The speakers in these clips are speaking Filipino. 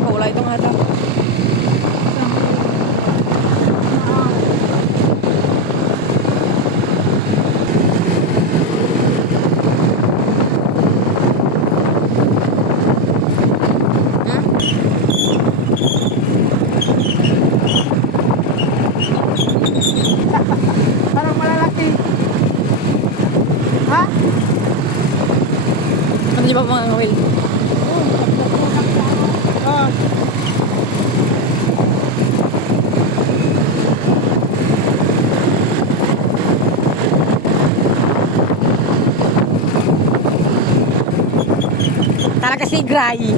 pa, wala itong hata. Parang malalaki. Ha? Ano di ba mga ngawil? Ah. Talaga si Gray.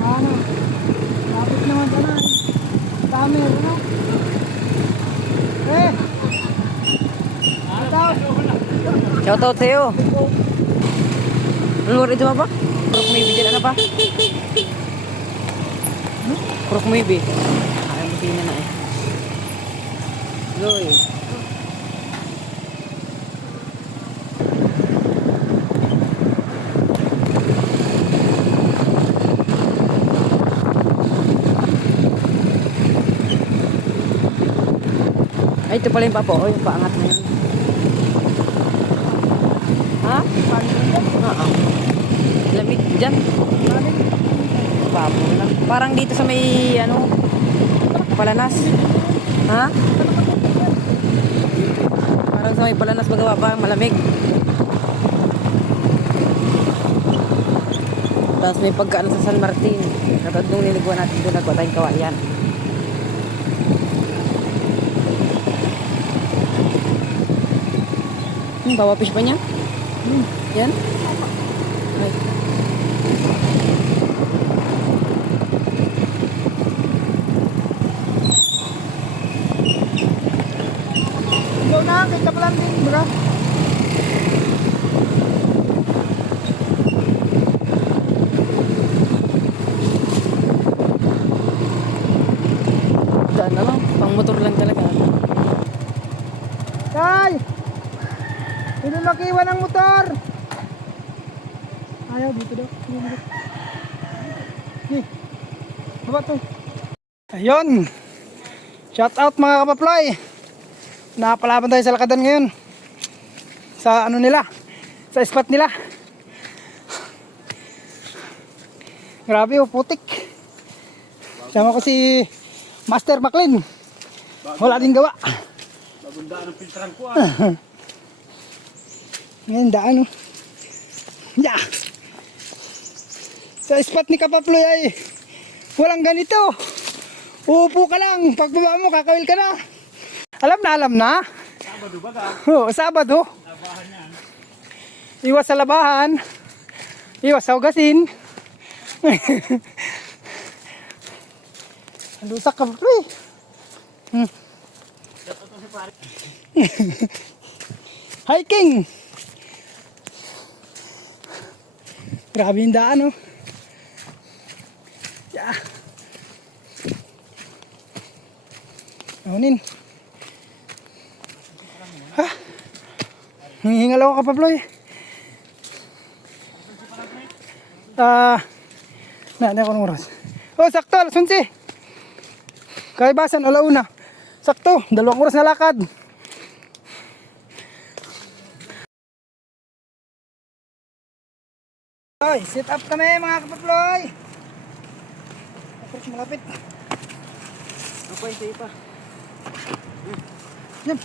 Ano? Lapit naman ka na. Dami, ano? Eh! Ito! Shoutout sa'yo. Ano rin ito ba? Kurok maybe dyan, ano pa? Kurok maybe. Ay, buti na eh. Loy. Ay, ito pala yung papo. Oh, yung paangat na yun. Ha? Oo. Lamig dyan. Papo lang. Parang dito sa may, ano, Palanas. Ha? Parang sa may Palanas magawa pa, malamig. Tapos may pagkaano sa San Martin. Katulad nung niliguan natin doon, nagwa tayong kawayan. Bawa fish ba niya? Yan? Ay. Ikaw na, kita pa lang din, bro. Daan na lang. Pang motor lang talaga. Tay! Sino makiwan ng motor? Ayaw, dito daw. Okay. Baba to. Ayun. Shout out mga kapaploy. Nakapalaban tayo sa lakadan ngayon. Sa ano nila. Sa spot nila. Grabe oh, putik. Sama ko si Master Maclean. Wala din gawa. Bagundaan ang filtran ko Ngayon daan oh. Yeah. Sa spot ni Kapaploy ay walang ganito. Uupo ka lang. Pagbaba mo kakawil ka na. Alam na. Sabado ba ka? Oo, Sabado. Labahan yan. Iwas sa labahan. Iwas sa hugasin. Lusak ka pre. Hiking. Grabe yung daan oh. Yeah. Naunin. Ha? Hinghingal ako kapaploy. Na ako ng oras. Oh, sakto, alas 11. Kaibasan, alauna. Sakto, 2 oras na lakad. Oy, sit up kami mga kapaploy. Approach malapit. Ako yung sa'yo pa. Yan.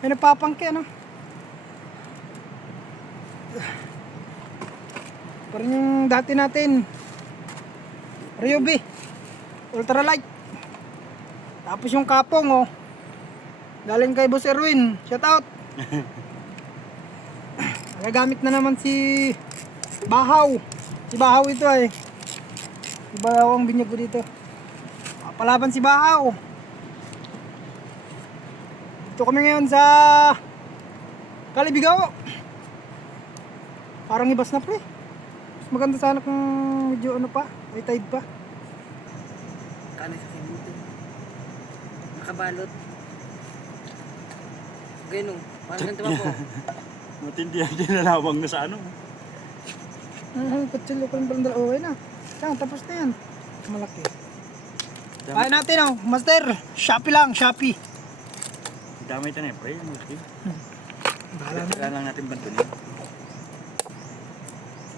May nagpapangke ano. Parang yung dati natin. Ryobi. Ultralight. Tapos yung kapong oh. Galing kay Boss Erwin. Shout out. Nagagamit na naman si Bahaw. Si Bahaw ito ay. Si Bahaw ang binyag ko dito. Palaban si Bahaw. Dito kami ngayon sa Kalibigaw. Parang ibas na pre. Mas maganda sana kung medyo ano pa, may tide pa. Kano sa simento. Nakabalot. Ganun. Parang ganito ba po? Matindi yan dinalawang na sa ano. Kutsilyo ko lang palang okay na. Yan, tapos na yan. Malaki. Kain natin oh, master. Shopee lang, Shopee. Damay tayo pre. Malaki. Bahala na. Kailangan lang natin bantunin.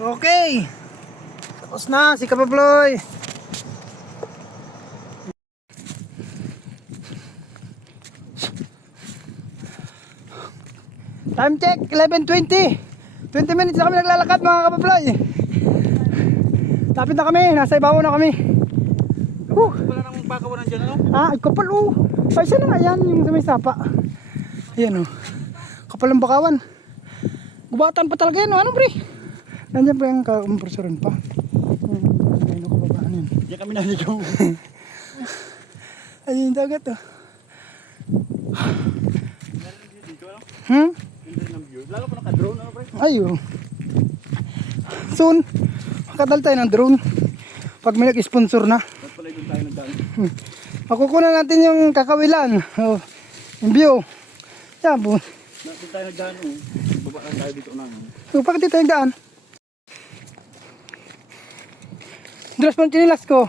Okay. Tapos na si Kapaploy. Time check, 11:20. 20 minutes na kami naglalakad mga Kapaploy. Tapit na kami, nasa ibabaw na kami. Wala nang pakawalan dyan ano? Ah, ay kapal oh. Ay, siya na nga yan, yung sa may sapa. Ayan oh. Kapal ng bakawan. Gubatan pa talaga yan oh. Ano pre? Nandiyan pa yung kompresoran pa. Ayun oh, kababaan yun. Diyan kami naligaw. Ayun yung dagat oh. Dito ano? Hmm? Ganda ng view. Lalo pa naka-drone ano pre? Ayun. Soon, makadal tayo ng drone. Pag may nag-sponsor na. Ba't pala doon tayo nagdaan? Makukunan natin yung kakawilan. Oh, yung view. Yan po. Doon tayo nagdaan oh. Baba lang tayo dito na. So, bakit dito yung daan? Dress mo ang chinilas ko.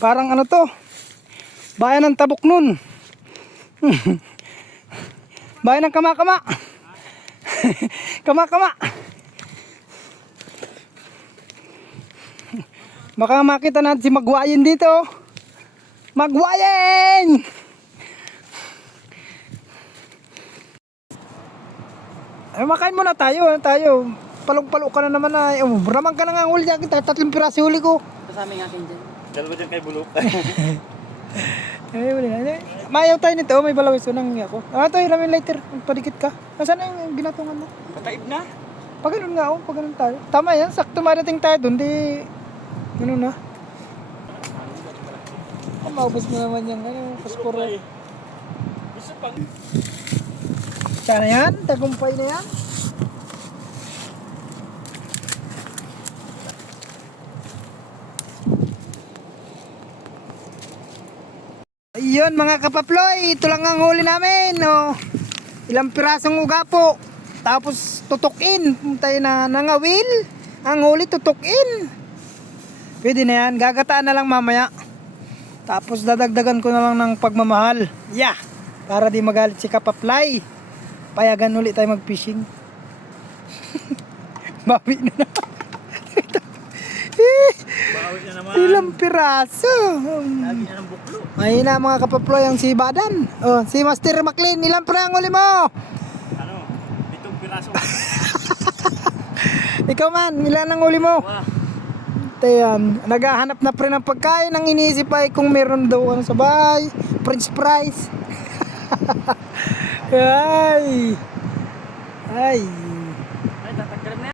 Parang ano to? Bayan ng Tabuknon. Bayan ng Kamakama. Kamakama. Baka makita natin si Magwayin dito. Magwayin! Ay, makain muna tayo. Palong-palo ka na naman na. Ramang ka na nga ang huli. 3 piraso huli ko. Kasama yung akin dyan. Dalawa dyan kay Bulok. Ay, wala na. Mayaw tayo nito. May balawis. Unang ako. Ito, ramen lighter. Padikit ka. Nasaan na yung ginatungan mo? Pataib na. Pag ganun nga, pag ganun tayo. Tama yan. Sakto marating tayo dun. Di... Ano na? Maubos mo naman yung ano, pasporo. Isa pang... Sana yan? Tagumpay na yan? Ayun mga kapaploy, ito lang ang huli namin. No? Ilang pirasong ugapo. Tapos tutukin. Tayo na nangawil. Ang huli tutukin. Pwede na yan. Gagataan na lang mamaya. Tapos dadagdagan ko na lang ng pagmamahal. Yeah. Para di magalit si Kapaploy. Payagan ulit tayo mag-fishing. Bawi na na. Bawi na naman. Ilang piraso. Lagi na ng buklo. Ayun na mga Kapaploy ang si Badan. Oh, si Master McLean. Ilang pira ang huli mo? Ano? 7 piraso. Ikaw man, ilan ang huli mo? Wala. Ayan, naghahanap na pre ng pagkain. Ang iniisip ay kung meron daw ano sa bahay. French fries. Ay. Ay.